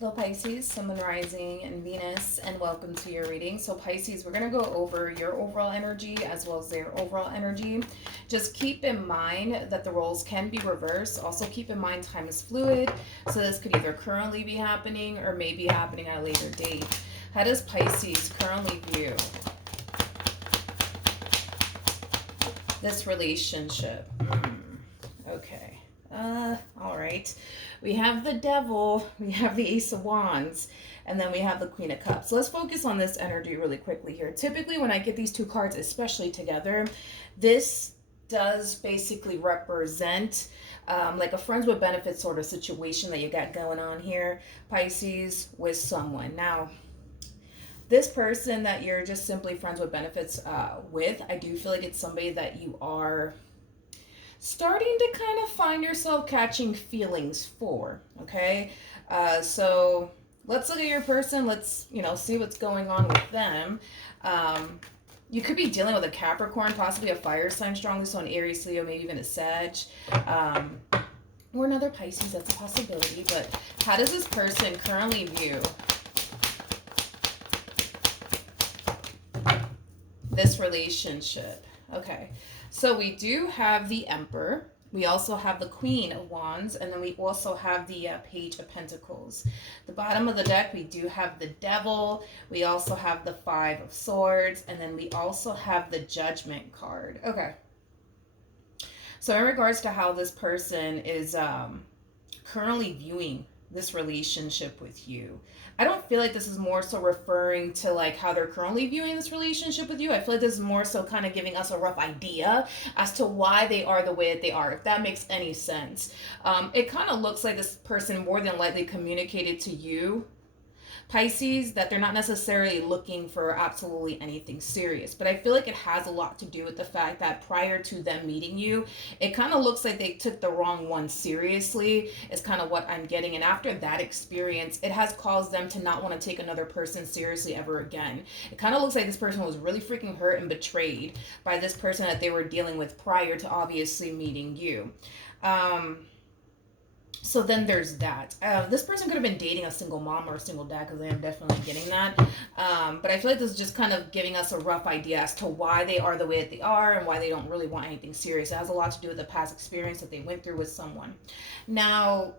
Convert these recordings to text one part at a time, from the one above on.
Hello Pisces, Sun, Moon, Rising, and Venus, and welcome to your reading. So Pisces, we're going to go over your overall energy as well as their overall energy. Just keep in mind that the roles can be reversed. Also keep in mind time is fluid, so this could either currently be happening or may be happening at a later date. How does Pisces currently view this relationship? Okay. All right. We have the Devil, we have the Ace of Wands, and then we have the Queen of Cups. So let's focus on this energy really quickly here. Typically, when I get these two cards, especially together, this does basically represent like a friends with benefits sort of situation that you got going on here, Pisces, with someone. Now, this person that you're just simply friends with benefits with, I do feel like it's somebody that you are starting to kind of find yourself catching feelings for. Okay, so let's look at your person. Let's see what's going on with them. You could be dealing with a Capricorn, possibly a fire sign, strongly so an Aries, Leo, maybe even a Sag, or another Pisces. That's a possibility. But how does this person currently view this relationship? Okay, so we do have the Emperor. We also have the Queen of Wands, and then we also have the Page of Pentacles. The bottom of the deck, we do have the Devil. We also have the Five of Swords, and then we also have the Judgment card. Okay. So in regards to how this person is currently viewing this relationship with you, I don't feel like this is more so referring to like how they're currently viewing this relationship with you. I feel like this is more so kind of giving us a rough idea as to why they are the way that they are, if that makes any sense. It kind of looks like this person more than likely communicated to you, Pisces, that they're not necessarily looking for absolutely anything serious. But I feel like it has a lot to do with the fact that prior to them meeting you, it kind of looks like they took the wrong one seriously, is kind of what I'm getting. And after that experience, it has caused them to not want to take another person seriously ever again. It kind of looks like this person was really freaking hurt and betrayed by this person that they were dealing with prior to obviously meeting you. So then there's that. This person could have been dating a single mom or a single dad, because I am definitely getting that. But I feel like this is just kind of giving us a rough idea as to why they are the way that they are and why they don't really want anything serious. It has a lot to do with the past experience that they went through with someone. Now,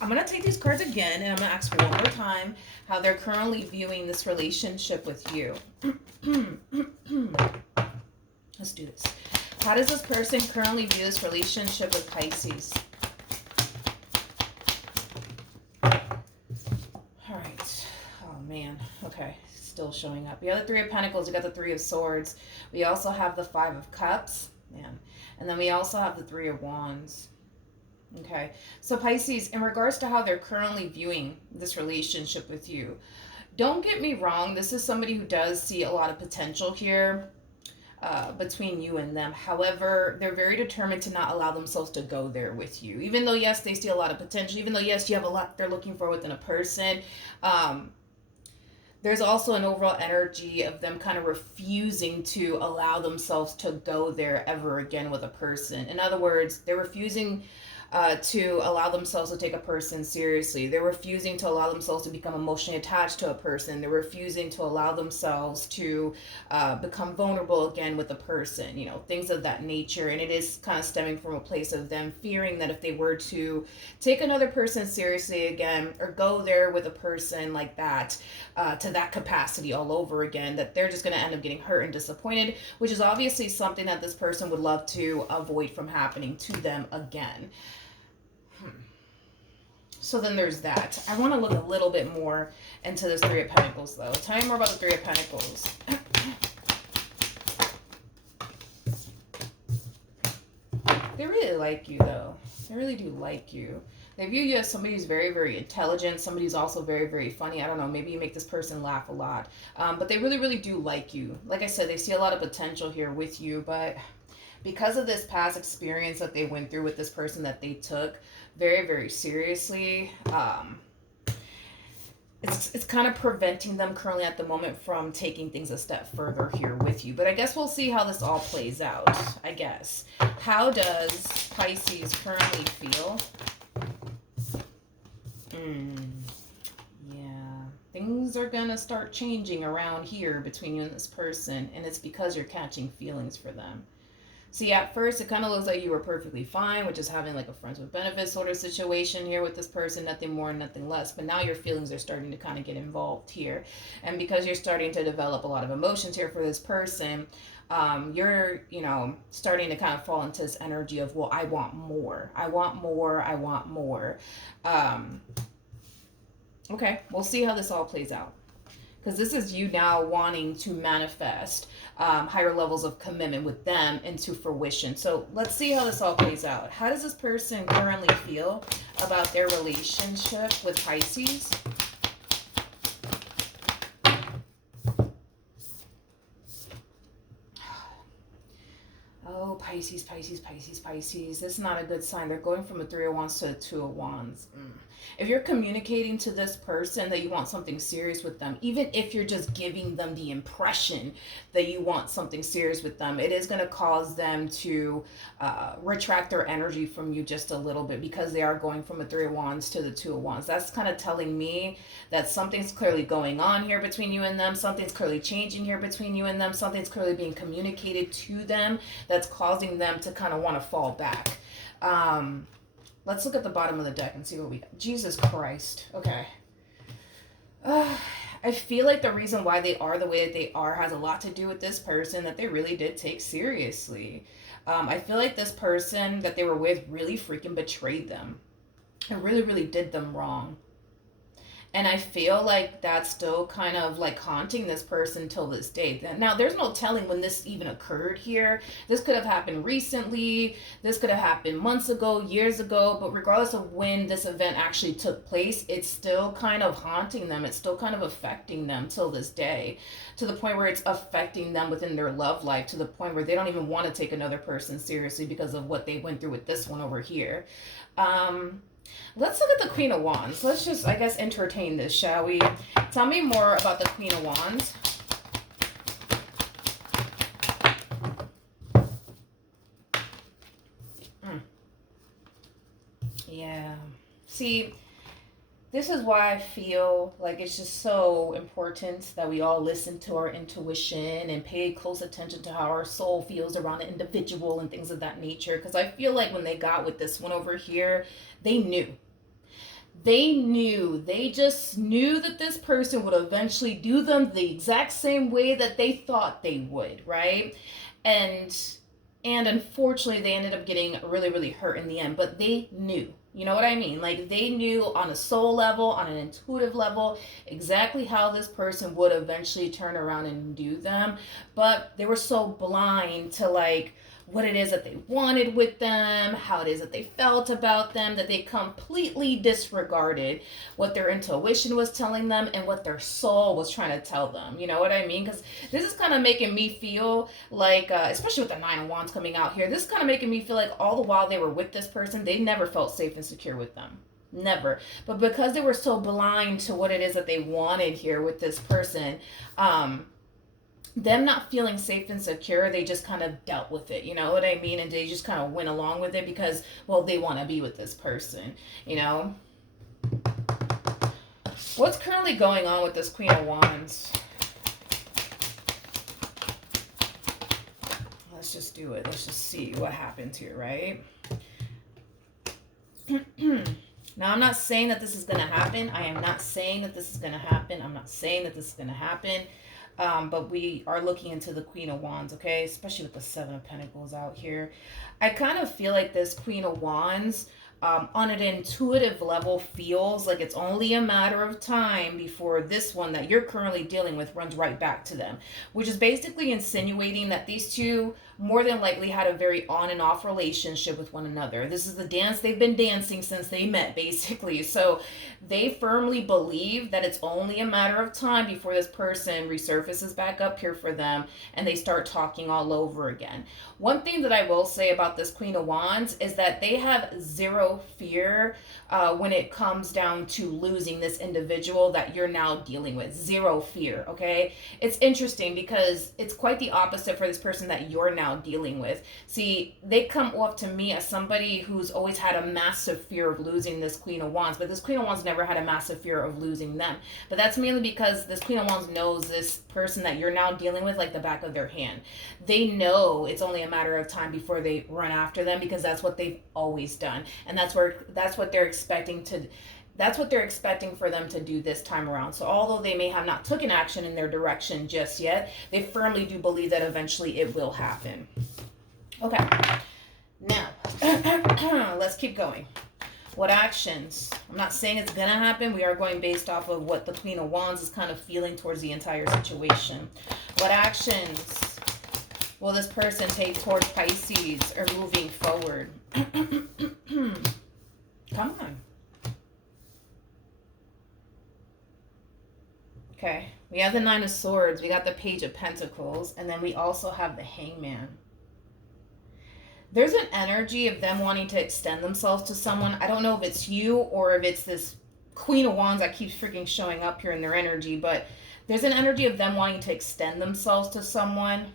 I'm going to take these cards again, and I'm going to ask one more time how they're currently viewing this relationship with you. Let's do this. How does this person currently view this relationship with Pisces? Man, okay, still showing up. We have the Three of Pentacles, we got the Three of Swords, we also have the Five of Cups, man, and then we also have the Three of Wands. Okay, so Pisces, in regards to how they're currently viewing this relationship with you, don't get me wrong, this is somebody who does see a lot of potential here between you and them. However, they're very determined to not allow themselves to go there with you. Even though, yes, they see a lot of potential, even though, yes, you have a lot they're looking for within a person, there's also an overall energy of them kind of refusing to allow themselves to go there ever again with a person. In other words, they're refusing to allow themselves to take a person seriously. They're refusing to allow themselves to become emotionally attached to a person. They're refusing to allow themselves to become vulnerable again with a person, things of that nature. And it is kind of stemming from a place of them fearing that if they were to take another person seriously again or go there with a person like that, to that capacity all over again, that they're just going to end up getting hurt and disappointed, which is obviously something that this person would love to avoid from happening to them again. So then there's that. I want to look a little bit more into this Three of Pentacles, though. Tell me more about the Three of Pentacles. They really like you, though. They really do like you. They view you as somebody who's very, very intelligent, somebody who's also very, very funny. I don't know, maybe you make this person laugh a lot. But they really, really do like you. Like I said, they see a lot of potential here with you, but because of this past experience that they went through with this person that they took very, very seriously, it's kind of preventing them currently at the moment from taking things a step further here with you. But I guess we'll see how this all plays out, I guess. How does Pisces currently feel? things are gonna start changing around here between you and this person, and it's because you're catching feelings for them. See, at first, it kind of looks like you were perfectly fine with just having like a friends with benefits sort of situation here with this person, nothing more, nothing less. But now your feelings are starting to kind of get involved here. And because you're starting to develop a lot of emotions here for this person, you're, starting to kind of fall into this energy of, well, I want more. I want more. I want more. Okay, we'll see how this all plays out. Because this is you now wanting to manifest higher levels of commitment with them into fruition. So let's see how this all plays out. How does this person currently feel about their relationship with Pisces? Oh, Pisces, Pisces, Pisces, Pisces. This is not a good sign. They're going from a Three of Wands to a Two of Wands. If you're communicating to this person that you want something serious with them, even if you're just giving them the impression that you want something serious with them, it is going to cause them to retract their energy from you just a little bit, because they are going from a Three of Wands to the Two of Wands. That's kind of telling me that something's clearly going on here between you and them. Something's clearly changing here between you and them. Something's clearly being communicated to them that's causing them to kind of want to fall back. Let's look at the bottom of the deck and see what we got. Jesus Christ. Okay. I feel like the reason why they are the way that they are has a lot to do with this person that they really did take seriously. I feel like this person that they were with really freaking betrayed them. It really, really did them wrong. And I feel like that's still kind of like haunting this person till this day. Now, there's no telling when this even occurred here. This could have happened recently. This could have happened months ago, years ago. But regardless of when this event actually took place, it's still kind of haunting them. It's still kind of affecting them till this day, to the point where it's affecting them within their love life, to the point where they don't even want to take another person seriously because of what they went through with this one over here. Let's look at the Queen of Wands. Let's just, I guess, entertain this, shall we? Tell me more about the Queen of Wands. Yeah. See, this is why I feel like it's just so important that we all listen to our intuition and pay close attention to how our soul feels around an individual and things of that nature. Because I feel like when they got with this one over here, they knew. They just knew that this person would eventually do them the exact same way that they thought they would, right? And unfortunately, they ended up getting really, really hurt in the end, but they knew. You know what I mean? Like, they knew on a soul level, on an intuitive level, exactly how this person would eventually turn around and do them. But they were so blind to, like, what it is that they wanted with them, how it is that they felt about them, that they completely disregarded what their intuition was telling them and what their soul was trying to tell them. You know what I mean? Because this is kind of making me feel like, especially with the Nine of Wands coming out here, this is kind of making me feel like all the while they were with this person, they never felt safe and secure with them. Never. But because they were so blind to what it is that they wanted here with this person, them not feeling safe and secure, they just kind of dealt with it, you know what I mean? And they just kind of went along with it because, well, they want to be with this person, you know? What's currently going on with this Queen of Wands? Let's just do it. Let's just see what happens here, right? Now, I'm not saying that this is going to happen. I am not saying that this is going to happen. I'm not saying that this is going to happen. But we are looking into the Queen of Wands, okay? Especially with the Seven of Pentacles out here. I kind of feel like this Queen of Wands, on an intuitive level, feels like it's only a matter of time before this one that you're currently dealing with runs right back to them. Which is basically insinuating that these two more than likely had a very on and off relationship with one another. This is the dance they've been dancing since they met, basically. So they firmly believe that it's only a matter of time before this person resurfaces back up here for them and they start talking all over again. One thing that I will say about this Queen of Wands is that they have zero fear when it comes down to losing this individual that you're now dealing with. Zero fear, okay? It's interesting because it's quite the opposite for this person that you're now dealing with. See, they come off to me as somebody who's always had a massive fear of losing this Queen of Wands, but this Queen of Wands never had a massive fear of losing them. But that's mainly because this Queen of Wands knows this person that you're now dealing with like the back of their hand. They know it's only a matter of time before they run after them, because that's what they've always done, and that's what they're expecting for them to do this time around. So although they may have not taken action in their direction just yet, they firmly do believe that eventually it will happen. Okay, now let's keep going. What actions? I'm not saying it's gonna happen. We are going based off of what the Queen of Wands is kind of feeling towards the entire situation. What actions will this person take towards Pisces or moving forward? Come on. Okay, we have the Nine of Swords, we got the Page of Pentacles, and then we also have the Hangman. There's an energy of them wanting to extend themselves to someone. I don't know if it's you or if it's this Queen of Wands that keeps freaking showing up here in their energy, but there's an energy of them wanting to extend themselves to someone.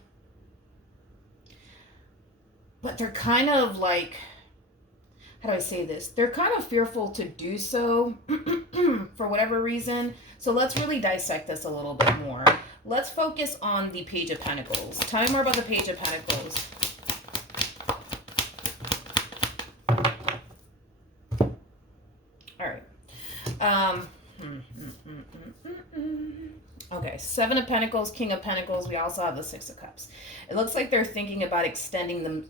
But they're kind of like, how do I say this? They're kind of fearful to do so for whatever reason. So let's really dissect this a little bit more. Let's focus on the Page of Pentacles. Tell me more about the Page of Pentacles. All right. Okay, Seven of Pentacles, King of Pentacles. We also have the Six of Cups. It looks like they're thinking about extending them.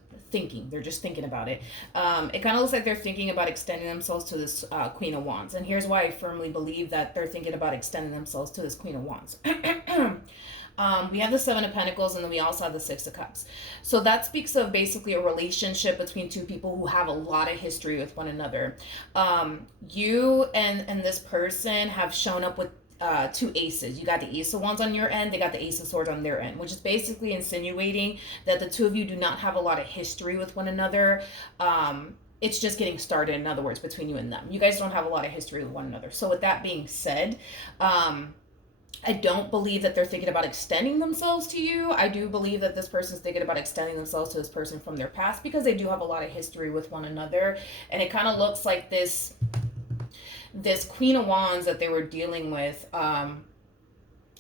They're just thinking about it. It kind of looks like they're thinking about extending themselves to this Queen of Wands. And here's why I firmly believe that they're thinking about extending themselves to this Queen of Wands. We have the Seven of Pentacles, and then we also have the Six of Cups. So that speaks of basically a relationship between two people who have a lot of history with one another. You and this person have shown up with two aces. You got the Ace of Wands on your end, they got the Ace of Swords on their end, which is basically insinuating that the two of you do not have a lot of history with one another. It's just getting started, in other words, between you and them. You guys don't have a lot of history with one another. So with that being said, I don't believe that they're thinking about extending themselves to you. I do believe that this person's thinking about extending themselves to this person from their past, because they do have a lot of history with one another. And it kind of looks like this Queen of Wands that they were dealing with,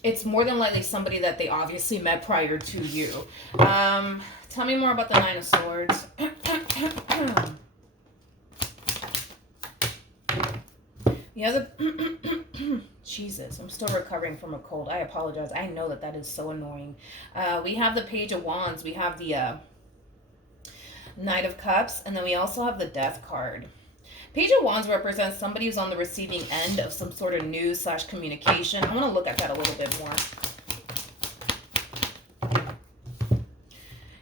it's more than likely somebody that they obviously met prior to you. Tell me more about the Nine of Swords. Yeah, Jesus, I'm still recovering from a cold. I apologize. I know that is so annoying. We have the Page of Wands. We have the Knight of Cups. And then we also have the Death card. Page of Wands represents somebody who's on the receiving end of some sort of news / communication. I want to look at that a little bit more.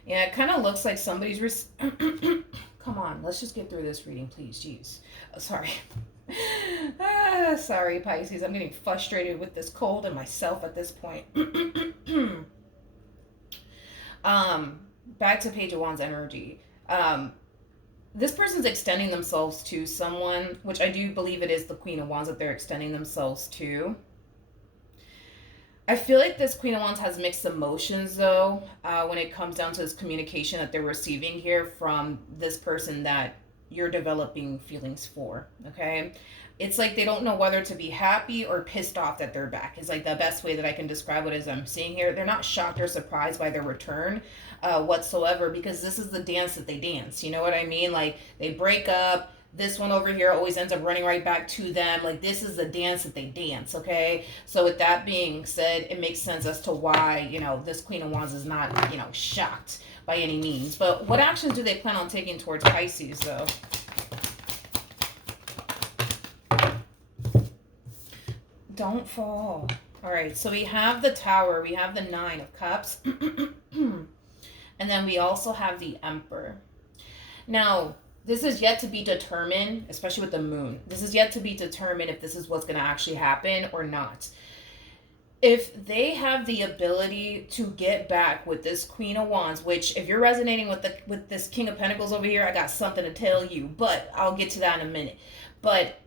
Yeah, it kind of looks like somebody's... Come on, let's just get through this reading, please. Jeez. Oh, sorry. Sorry, Pisces. I'm getting frustrated with this cold and myself at this point. Back to Page of Wands energy. This person's extending themselves to someone, which I do believe it is the Queen of Wands that they're extending themselves to. I feel like this Queen of Wands has mixed emotions, though, when it comes down to this communication that they're receiving here from this person that you're developing feelings for, okay? It's like they don't know whether to be happy or pissed off that they're back. Is like the best way that I can describe it as I'm seeing here. They're not shocked or surprised by their return whatsoever, because this is the dance that they dance. You know what I mean? Like, they break up. This one over here always ends up running right back to them. Like, this is the dance that they dance, okay? So with that being said, it makes sense as to why, you know, this Queen of Wands is not, you know, shocked by any means. But what actions do they plan on taking towards Pisces, though? Don't fall. All right, so we have the Tower. We have the Nine of Cups. And then we also have the Emperor. Now, this is yet to be determined, especially with the Moon. This is yet to be determined if this is what's going to actually happen or not. If they have the ability to get back with this Queen of Wands, which if you're resonating with this King of Pentacles over here, I got something to tell you, but I'll get to that in a minute. But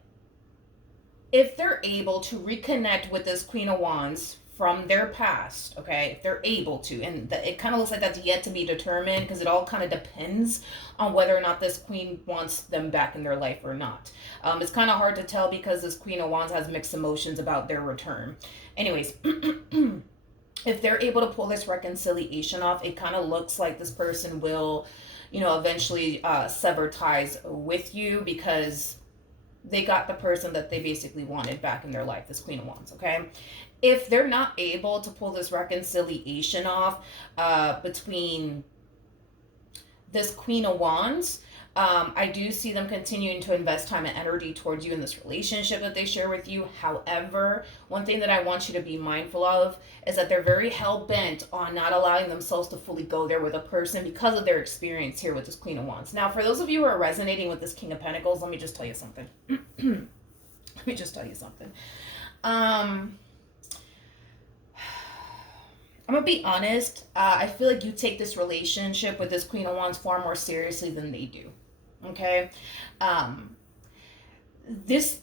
if they're able to reconnect with this Queen of Wands from their past, okay, if they're able to, and it kind of looks like that's yet to be determined, because it all kind of depends on whether or not this queen wants them back in their life or not. It's kind of hard to tell because this Queen of Wands has mixed emotions about their return. Anyways, if they're able to pull this reconciliation off, it kind of looks like this person will, eventually sever ties with you, because they got the person that they basically wanted back in their life, this Queen of Wands, okay? If they're not able to pull this reconciliation off between this Queen of Wands, I do see them continuing to invest time and energy towards you in this relationship that they share with you. However, one thing that I want you to be mindful of is that they're very hell-bent on not allowing themselves to fully go there with a person because of their experience here with this Queen of Wands. Now, for those of you who are resonating with this King of Pentacles, let me just tell you something. I'm gonna be honest. I feel like you take this relationship with this Queen of Wands far more seriously than they do. Okay, this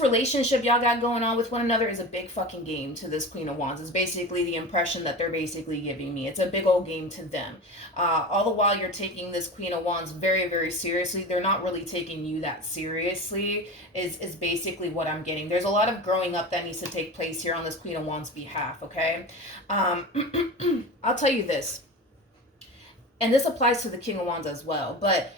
relationship y'all got going on with one another is a big fucking game to this Queen of Wands. Is basically the impression that they're basically giving me. It's a big old game to them. All the while you're taking this Queen of Wands very, very seriously. They're not really taking you that seriously. Is basically what I'm getting. There's a lot of growing up that needs to take place here on this Queen of Wands behalf. Okay, I'll tell you this, and this applies to the King of Wands as well, but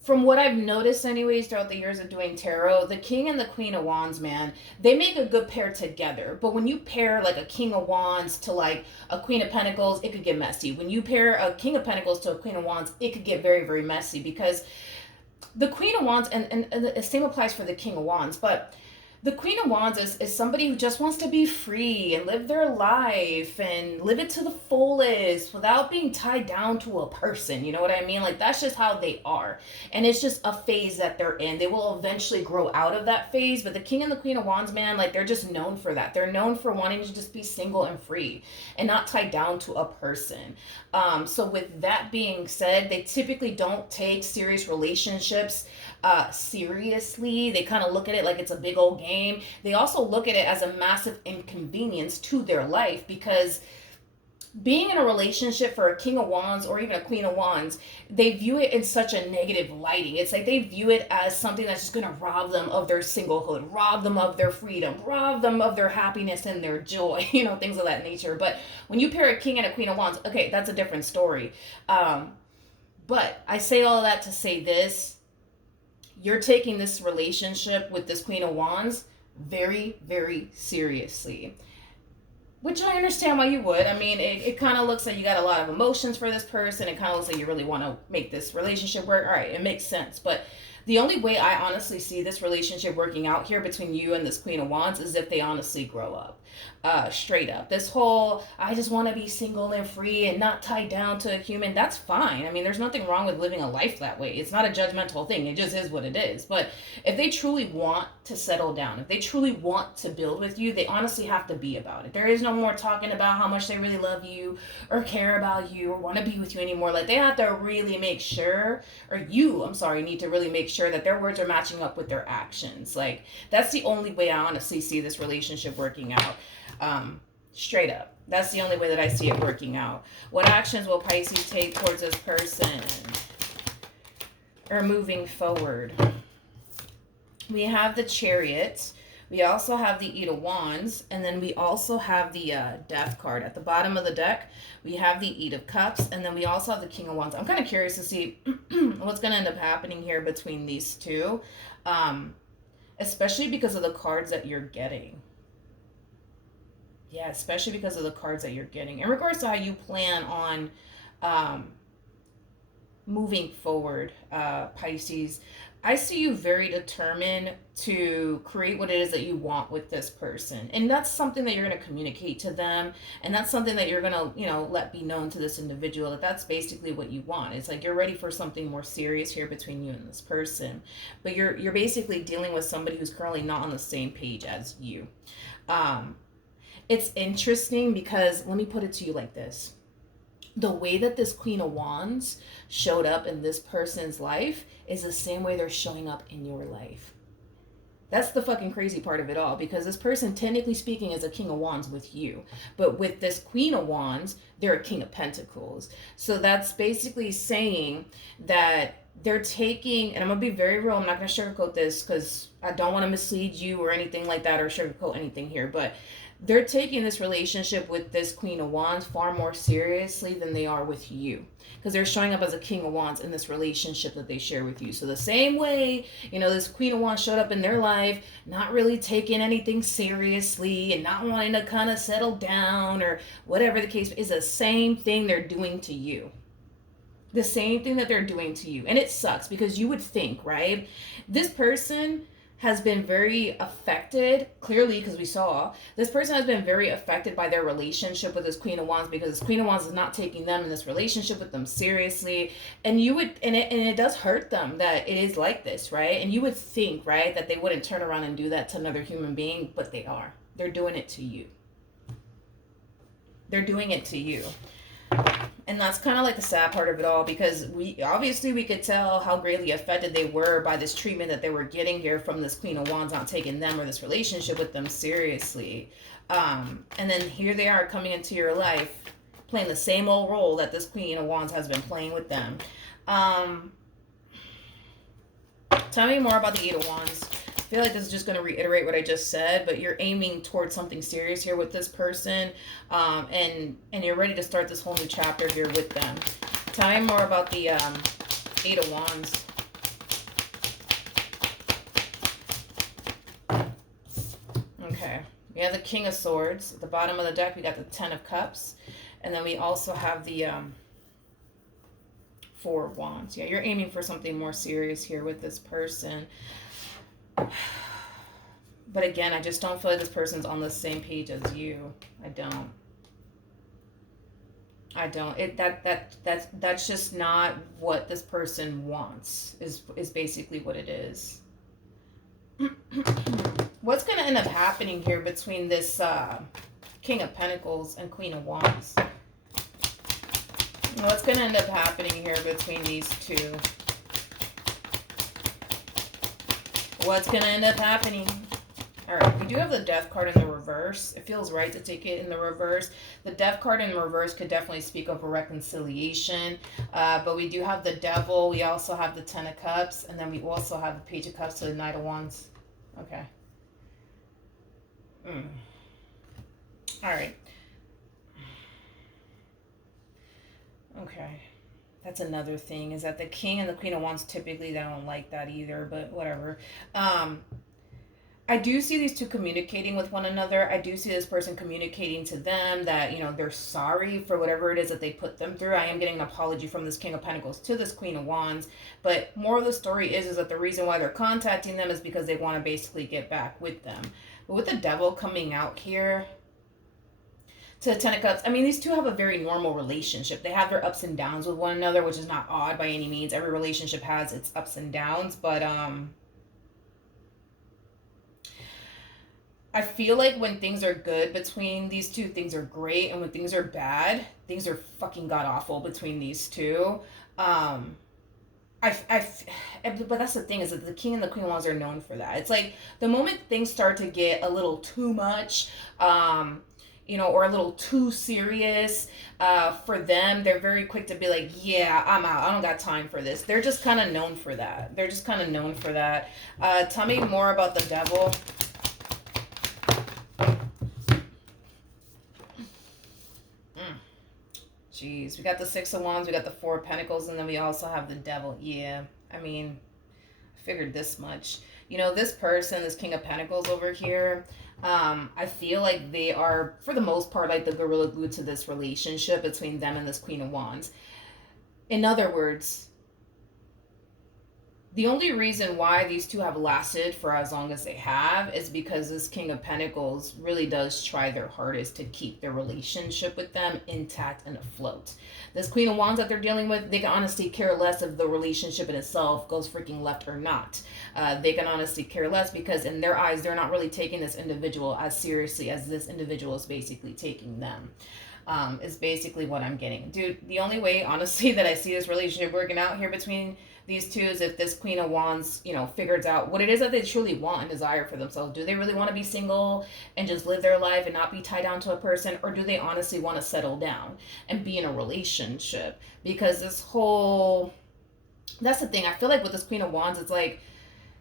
from what I've noticed anyways throughout the years of doing tarot, the King and the Queen of Wands, man, they make a good pair together. But when you pair like a King of Wands to like a Queen of Pentacles, it could get messy. When you pair a King of Pentacles to a Queen of Wands, it could get very, very messy, because the Queen of Wands, and the same applies for the King of Wands, but the Queen of Wands is somebody who just wants to be free and live their life and live it to the fullest without being tied down to a person. You know what I mean? Like, that's just how they are. And it's just a phase that they're in. They will eventually grow out of that phase. But the King and the Queen of Wands, man, like, they're just known for that. They're known for wanting to just be single and free and not tied down to a person. So with that being said, they typically don't take serious relationships seriously. They kind of look at it like it's a big old game. They also look at it as a massive inconvenience to their life, because being in a relationship for a King of Wands or even a Queen of Wands, they view it in such a negative lighting. It's like they view it as something that's just going to rob them of their singlehood, rob them of their freedom, rob them of their happiness and their joy, things of that nature. But when you pair a King and a Queen of Wands, okay, that's a different story. But I say all of that to say this: you're taking this relationship with this Queen of Wands very, very seriously. Which I understand why you would. I mean, it kind of looks like you got a lot of emotions for this person. It kind of looks like you really want to make this relationship work. All right, it makes sense. But the only way I honestly see this relationship working out here between you and this Queen of Wands is if they honestly grow up. Straight up. This whole, I just want to be single and free and not tied down to a human, that's fine. I mean, there's nothing wrong with living a life that way. It's not a judgmental thing. It just is what it is. But if they truly want to settle down, if they truly want to build with you, they honestly have to be about it. There is no more talking about how much they really love you or care about you or want to be with you anymore. Like, they have to really make sure, or you, need to really make sure that their words are matching up with their actions. Like, that's the only way I honestly see this relationship working out. Straight up. That's the only way that I see it working out. What actions will Pisces take towards this person or moving forward? We have the Chariot. We also have the Eight of Wands. And then we also have the Death card. At the bottom of the deck, we have the Eight of Cups. And then we also have the King of Wands. I'm kind of curious to see what's going to end up happening here between these two. Especially because of the cards that you're getting. Yeah, especially because of the cards that you're getting. In regards to how you plan on moving forward, Pisces, I see you very determined to create what it is that you want with this person. And that's something that you're going to communicate to them. And that's something that you're going to, let be known to this individual, that that's basically what you want. It's like you're ready for something more serious here between you and this person. But you're basically dealing with somebody who's currently not on the same page as you. It's interesting because, let me put it to you like this. The way that this Queen of Wands showed up in this person's life is the same way they're showing up in your life. That's the fucking crazy part of it all, because this person, technically speaking, is a King of Wands with you. But with this Queen of Wands, they're a King of Pentacles. So that's basically saying that they're taking, and I'm going to be very real, I'm not going to sugarcoat this because I don't want to mislead you or anything like that, or sugarcoat anything here, but they're taking this relationship with this Queen of Wands far more seriously than they are with you, because they're showing up as a King of Wands in this relationship that they share with you. So the same way, you know, this Queen of Wands showed up in their life, not really taking anything seriously and not wanting to kind of settle down or whatever the case is, the same thing they're doing to you. The same thing that they're doing to you. And it sucks, because you would think, right? This person has been very affected, clearly, because we saw this person has been very affected by their relationship with this Queen of Wands, because this Queen of Wands is not taking them in this relationship with them seriously. And you would, and it does hurt them that it is like this, right? And you would think, right, that they wouldn't turn around and do that to another human being, but they are. They're doing it to you. They're doing it to you. And that's kind of like the sad part of it all, because we could tell how greatly affected they were by this treatment that they were getting here from this Queen of Wands not taking them or this relationship with them seriously. And then here they are coming into your life playing the same old role that this Queen of Wands has been playing with them. Tell me more about the Eight of Wands. I feel like this is just going to reiterate what I just said, but you're aiming towards something serious here with this person, and you're ready to start this whole new chapter here with them. Tell me more about the Eight of Wands. Okay, we have the King of Swords. At the bottom of the deck, we got the Ten of Cups, and then we also have the Four of Wands. Yeah, you're aiming for something more serious here with this person. But again, I just don't feel like this person's on the same page as you. I don't. That's just not what this person wants, is basically what it is. What's going to end up happening here between this King of Pentacles and Queen of Wands? What's going to end up happening here between these two? What's going to end up happening? All right, we do have the Death card in the reverse. It feels right to take it in the reverse. The Death card in reverse could definitely speak of a reconciliation. But we do have the Devil. We also have the Ten of Cups. And then we also have the Page of Cups to the Knight of Wands. Okay. All right. Okay. That's another thing, is that the King and the Queen of Wands, typically they don't like that either, but whatever. I do see these two communicating with one another. I do see this person communicating to them that, you know, they're sorry for whatever it is that they put them through. I am getting an apology from this King of Pentacles to this Queen of Wands. But more of the story is that the reason why they're contacting them is because they want to basically get back with them. But with the Devil coming out here to the Ten of Cups, I mean, these two have a very normal relationship. They have their ups and downs with one another, which is not odd by any means. Every relationship has its ups and downs, but I feel like when things are good between these two, things are great, and when things are bad, things are fucking god-awful between these two. But that's the thing, is that the King and the Queen of Wands are known for that. It's like the moment things start to get a little too much, you know, or a little too serious for them, they're very quick to be like, yeah, I'm out. I don't got time for this. They're just kind of known for that. Tell me more about the Devil. Jeez, we got the Six of Wands, we got the Four of Pentacles, and then we also have the Devil. Yeah, I mean, I figured this much. You know, this person, this King of Pentacles over here, I feel like they are, for the most part, like the gorilla glue to this relationship between them and this Queen of Wands. In other words, the only reason why these two have lasted for as long as they have is because this King of Pentacles really does try their hardest to keep their relationship with them intact and afloat. This Queen of Wands that they're dealing with, they can honestly care less if the relationship in itself goes freaking left or not. They can honestly care less, because in their eyes, they're not really taking this individual as seriously as this individual is basically taking them. Is basically what I'm getting. Dude, the only way, honestly, that I see this relationship working out here between these two is if this Queen of Wands, figures out what it is that they truly want and desire for themselves. Do they really want to be single and just live their life and not be tied down to a person? Or do they honestly want to settle down and be in a relationship? Because that's the thing. I feel like with this Queen of Wands, it's like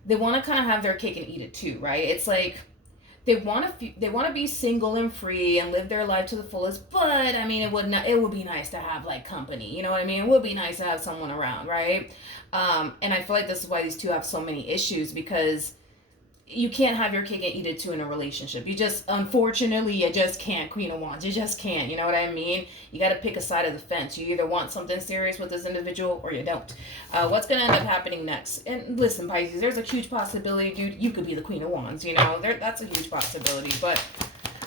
they want to kind of have their cake and eat it too, right? It's like they want to be single and free and live their life to the fullest, but I mean it would be nice to have like company, you know what I mean? It would be nice to have someone around, right? And I feel like this is why these two have so many issues, because you can't have your cake and eat it too in a relationship. Unfortunately, you just can't, Queen of Wands. You just can't. You know what I mean? You got to pick a side of the fence. You either want something serious with this individual or you don't. What's going to end up happening next? And listen, Pisces, there's a huge possibility, dude. You could be the Queen of Wands. That's a huge possibility. But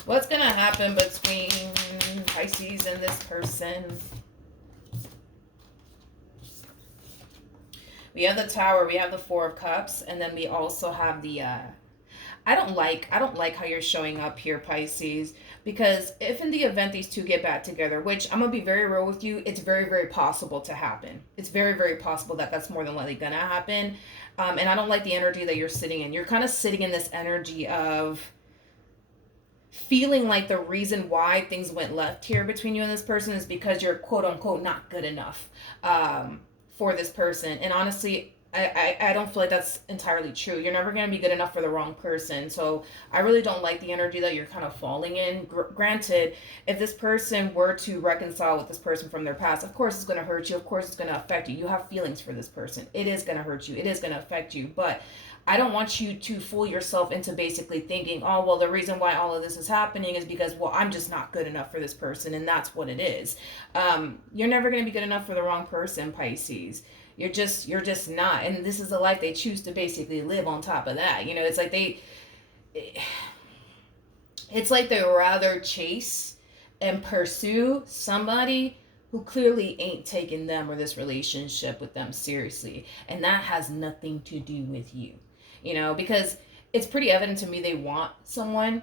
what's going to happen between Pisces and this person? We have the Tower, we have the Four of Cups, and then we also have the I don't like how you're showing up here, Pisces, because if in the event these two get back together, which I'm gonna be very real with you, it's very, very possible to happen. It's very, very possible that that's more than likely gonna happen. And I don't like the energy that you're sitting in. You're kind of sitting in this energy of feeling like the reason why things went left here between you and this person is because you're quote unquote not good enough. For this person. And honestly, I don't feel like that's entirely true. You're never going to be good enough for the wrong person. So I really don't like the energy that you're kind of falling in. Granted, if this person were to reconcile with this person from their past, of course it's going to hurt you. Of course it's going to affect you. You have feelings for this person. It is going to hurt you. It is going to affect you. But I don't want you to fool yourself into basically thinking, oh, well, the reason why all of this is happening is because, well, I'm just not good enough for this person, and that's what it is. You're never going to be good enough for the wrong person, Pisces. You're just not. And this is the life they choose to basically live on top of that. It's like they rather chase and pursue somebody who clearly ain't taking them or this relationship with them seriously. And that has nothing to do with you. Because it's pretty evident to me they want someone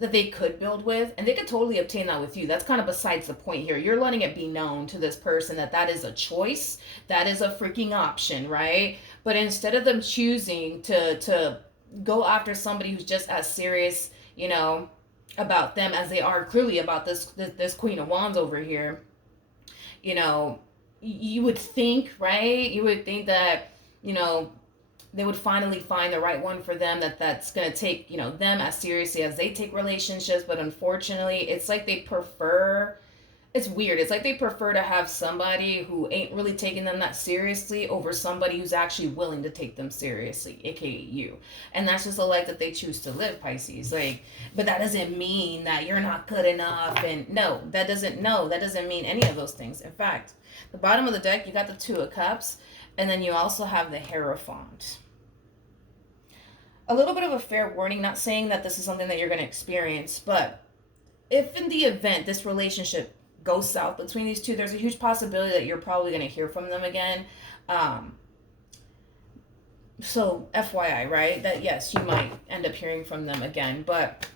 that they could build with, and they could totally obtain that with you. That's kind of besides the point here. You're letting it be known to this person that is a choice, that is a freaking option, right? But instead of them choosing to go after somebody who's just as serious, about them as they are clearly about this Queen of Wands over here, you would think, right? You would think that, they would finally find the right one for them that's going to take, them as seriously as they take relationships. But unfortunately, it's like it's weird. It's like they prefer to have somebody who ain't really taking them that seriously over somebody who's actually willing to take them seriously, aka you. And that's just a life that they choose to live, Pisces. But that doesn't mean that you're not good enough. And that doesn't mean any of those things. In fact, the bottom of the deck, you got the Two of Cups, and then you also have the Hierophant. A little bit of a fair warning, not saying that this is something that you're going to experience, but if in the event this relationship goes south between these two, there's a huge possibility that you're probably going to hear from them again. So FYI, right? That yes, you might end up hearing from them again, but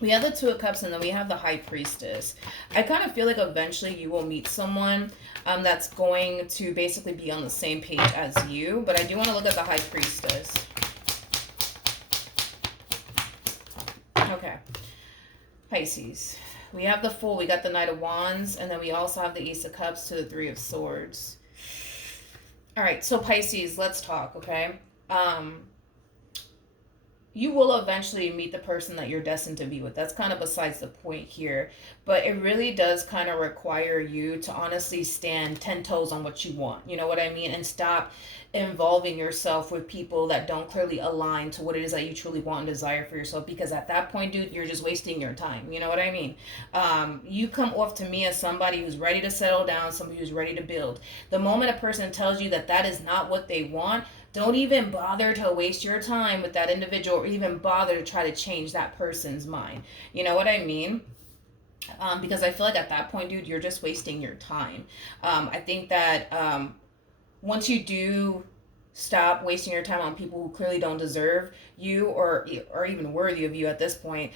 we have the Two of Cups, and then we have the High Priestess. I kind of feel like eventually you will meet someone that's going to basically be on the same page as you, but I do want to look at the High Priestess. Okay. Pisces. We have the Fool, we got the Knight of Wands, and then we also have the Ace of Cups to the Three of Swords. All right, so Pisces, let's talk, okay? You will eventually meet the person that you're destined to be with. That's kind of besides the point here. But it really does kind of require you to honestly stand 10 toes on what you want. You know what I mean? And stop involving yourself with people that don't clearly align to what it is that you truly want and desire for yourself. Because at that point, dude, you're just wasting your time. You know what I mean? You come off to me as somebody who's ready to settle down, somebody who's ready to build. The moment a person tells you that is not what they want, don't even bother to waste your time with that individual or even bother to try to change that person's mind. You know what I mean? Because I feel like at that point, dude, you're just wasting your time. I think that once you do stop wasting your time on people who clearly don't deserve you or even worthy of you at this point,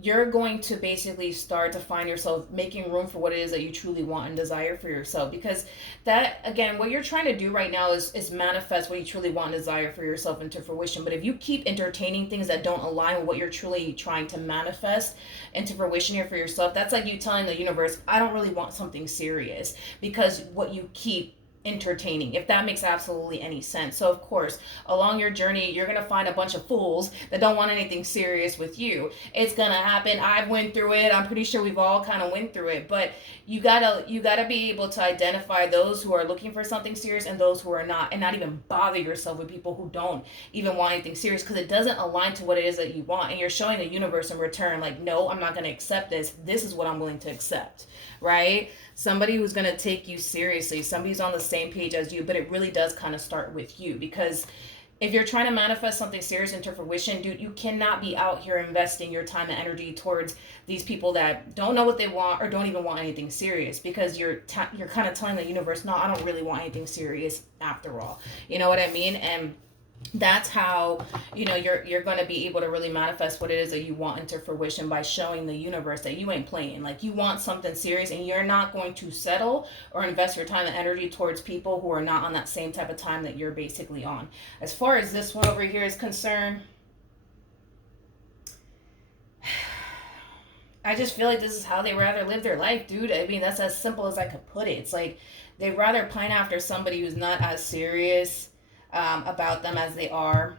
you're going to basically start to find yourself making room for what it is that you truly want and desire for yourself. Because that, again, what you're trying to do right now is manifest what you truly want and desire for yourself into fruition. But if you keep entertaining things that don't align with what you're truly trying to manifest into fruition here for yourself, that's like you telling the universe, I don't really want something serious, because what you keep entertaining, if that makes absolutely any sense. So of course, along your journey, you're gonna find a bunch of fools that don't want anything serious with you. It's gonna happen. I've went through it. I'm pretty sure we've all kind of went through it. But you gotta be able to identify those who are looking for something serious and those who are not, and not even bother yourself with people who don't even want anything serious, because it doesn't align to what it is that you want. And you're showing the universe in return, like, no, I'm not gonna accept this. This is what I'm willing to accept, right? Somebody who's going to take you seriously, somebody's on the same page as you. But it really does kind of start with you, because if you're trying to manifest something serious into fruition, dude, you cannot be out here investing your time and energy towards these people that don't know what they want or don't even want anything serious, because you're kind of telling the universe, no, I don't really want anything serious after all. You know what I mean? And that's how, you're going to be able to really manifest what it is that you want into fruition, by showing the universe that you ain't playing. Like, you want something serious, and you're not going to settle or invest your time and energy towards people who are not on that same type of time that you're basically on. As far as this one over here is concerned, I just feel like this is how they rather live their life, dude. I mean, that's as simple as I could put it. It's like they'd rather pine after somebody who's not as serious about them as they are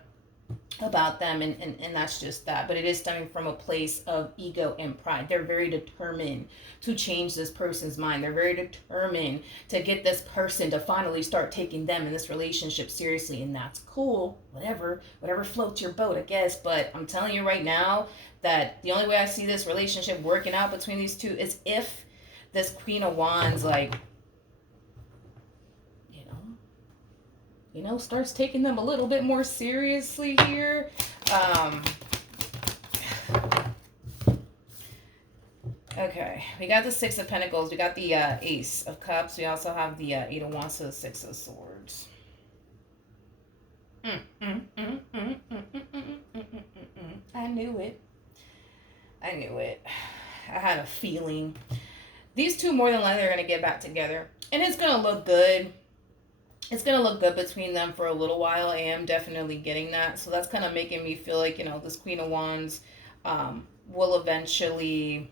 about them, and that's just that. But it is stemming from a place of ego and pride. They're very determined to change this person's mind. They're very determined to get this person to finally start taking them in this relationship seriously, and that's cool. Whatever floats your boat, I guess. But I'm telling you right now that the only way I see this relationship working out between these two is if this Queen of Wands, like, starts taking them a little bit more seriously here. Okay, we got the Six of Pentacles. We got the Ace of Cups. We also have the Eight of Wands to the Six of Swords. I knew it. I had a feeling. These two more than likely are going to get back together. And it's going to look good. It's going to look good between them for a little while. I am definitely getting that. So that's kind of making me feel like, this Queen of Wands will eventually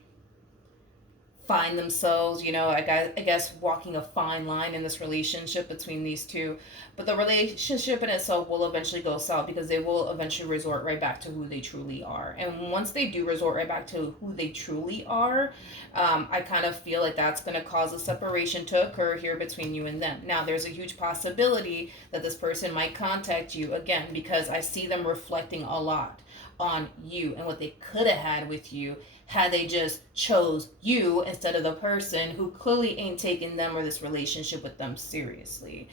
find themselves, I guess walking a fine line in this relationship between these two. But the relationship in itself will eventually go south, because they will eventually resort right back to who they truly are. And once they do resort right back to who they truly are, I kind of feel like that's going to cause a separation to occur here between you and them. Now, there's a huge possibility that this person might contact you again, because I see them reflecting a lot on you and what they could have had with you had they just chose you instead of the person who clearly ain't taking them or this relationship with them seriously.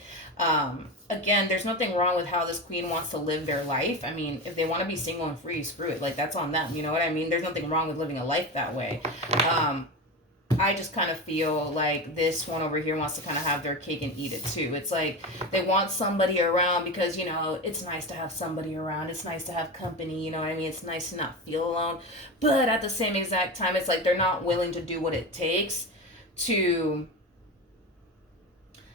Again, there's nothing wrong with how this queen wants to live their life. I mean, if they want to be single and free, screw it. Like, that's on them. You know what I mean? There's nothing wrong with living a life that way. I just kind of feel like this one over here wants to kind of have their cake and eat it too. It's like they want somebody around because, it's nice to have somebody around. It's nice to have company, you know what I mean? It's nice to not feel alone. But at the same exact time, it's like they're not willing to do what it takes to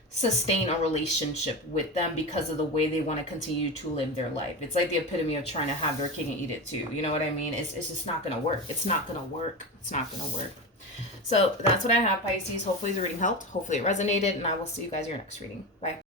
sustain a relationship with them because of the way they want to continue to live their life. It's like the epitome of trying to have their cake and eat it too. You know what I mean? It's just not going to work. It's not going to work. It's not going to work. So that's what I have, Pisces. Hopefully the reading helped. Hopefully it resonated, and I will see you guys in your next reading. Bye.